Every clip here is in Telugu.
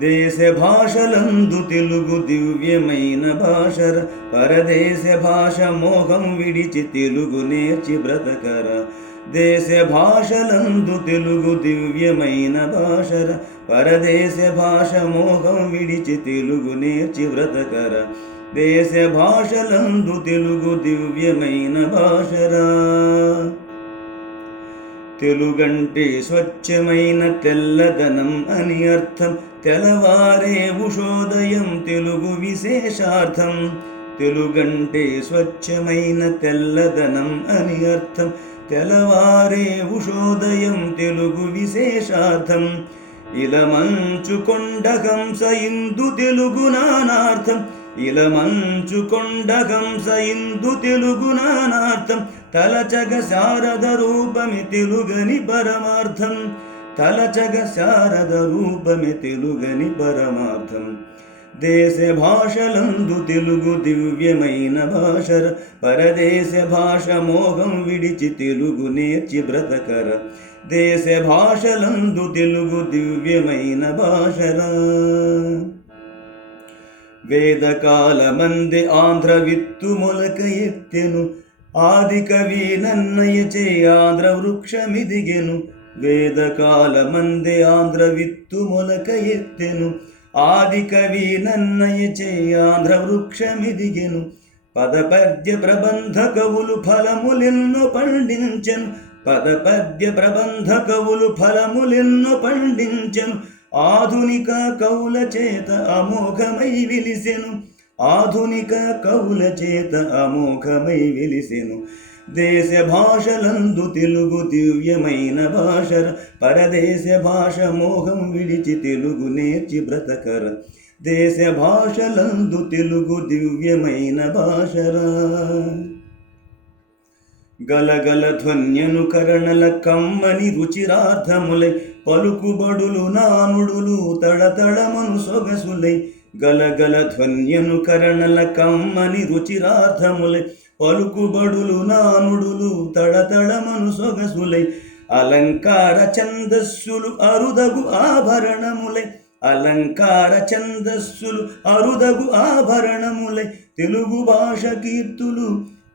దేశ భాషలందు తెలుగు దివ్యమైన భాషర పరదేశ భాష మోహం విడిచి తెలుగు నేర్చి బ్రతకర. దేశ భాషలందు తెలుగు దివ్యమైన భాషర పరదేశ భాష మోహం విడిచి తెలుగు నేర్చి బ్రతకర. దేశ భాషలందు తెలుగు దివ్యమైన భాషరా. తెలుగంటే స్వచ్ఛమైన తెల్లదనం అని అర్థం. తెలవారే ఉషోదయం తెలుగు విశేషార్థం. తెలుగంటే స్వచ్ఛమైన తెల్లదనం అని అర్థం. తెలవారే ఉషోదయం తెలుగు విశేషార్థం. ఇలమంచు కొండకంస ఇందు తెలుగు నానార్థం. ఇలమంచు కొండకంస ఇందు తెలుగు నానార్థం తలచగ శారద రూపమి తెలుగని పరమార్థం. తలచగ శారద రూపమి తెలుగని పరమార్థం. దేశ భాషలందు తెలుగు దివ్యమైన భాషర పరదేశ భాష మోహం విడిచి తెలుగు నేర్చి బ్రతకర. దేశ భాషలందు తెలుగు దివ్యమైన భాషరా. వేదకాల మంది ఆంధ్ర విత్తు మొలక ఎత్తెను. ఆది కవి నన్నయ చే ఆంధ్ర వృక్షమిదిగెను వేదకాల మంది ఆంధ్ర విత్తు మొలక ఎత్తెను. ఆది కవి నన్నయ చే ఆంధ్ర వృక్షమిదిగెను పదపద్య ప్రబంధ కవులు ఫలములెన్నో పండించెను. పదపద్య ప్రబంధ కవులు ఫలములెన్నో పండించెను. ఆధునిక కౌల చేత అమోఘమై విలిసెను. ఆధునిక కవుల చేత అమోఘమై వెలిసెను. దేశ భాషలందు తెలుగు దివ్యమైన భాషర. పరదేశ భాష మోహం విడిచి తెలుగు నేర్చి బ్రతకర. దేశ భాషలందు తెలుగు దివ్యమైన భాషరా. గలగల ధ్వన్యను కరణల కమ్మని రుచిరార్థములై పలుకుబడులు నానుడులు తడతడమను సొగసులై గలగల ధ్వన్యను కరణల కమ్మని రుచిరార్థములై పలుకుబడులు నానుడులు తడతడమను సొగసులై అలంకార ఛందస్సులు అరుదగు ఆభరణములై అలంకార ఛందస్సులు అరుదగు ఆభరణములై తెలుగు భాష కీర్తులు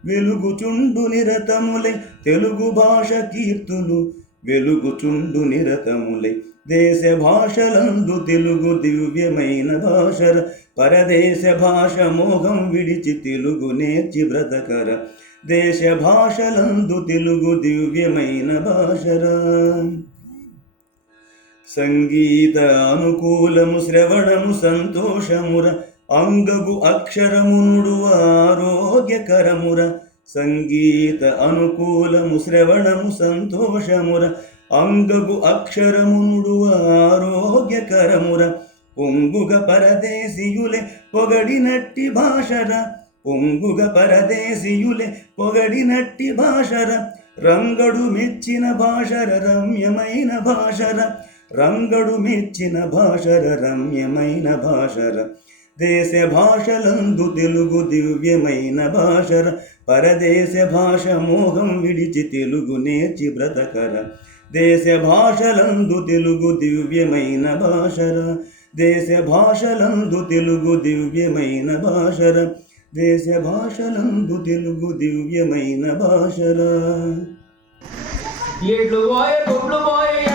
వెలుగుచుండు నిరతములై తెలుగు భాష కీర్తులు వెలుగుచుండు నిరతములై దేశ భాషలందు తెలుగు దివ్యమైన భాషర పరదేశ భాష మోహం విడిచి తెలుగు నేర్చి బ్రతకర దేశ భాషలందు తెలుగు దివ్యమైన భాషరా. సంగీత అనుకూలము శ్రవణము సంతోషముర అంగగు అక్షరమునుడు ఆరోగ్యకరముర సంగీత అనుకూలము శ్రవణము సంతోషముర అంగగు అక్షరమునుడు ఆరోగ్యకరముర పొంగుగ పరదేశియులే పొగడినట్టి భాషర పొంగుగ పరదేశియులే పొగడినట్టి భాషర రంగడు మెచ్చిన భాషర రమ్యమైన భాషర రంగడు మెచ్చిన భాషర రమ్యమైన భాషర. దేశ భాషలందు తెలుగు దివ్యమైన భాషర పరదేశ భాష మోహం విడిచి తెలుగు నేర్చి బ్రతకర దేశ భాషలందు తెలుగు దివ్యమైన భాషర దేశ భాషలందు తెలుగు దివ్యమైన భాషర దేశ భాషలందు తెలుగు దివ్యమైన భాషరా ఎడ్లు పోయే గుడ్లు పోయే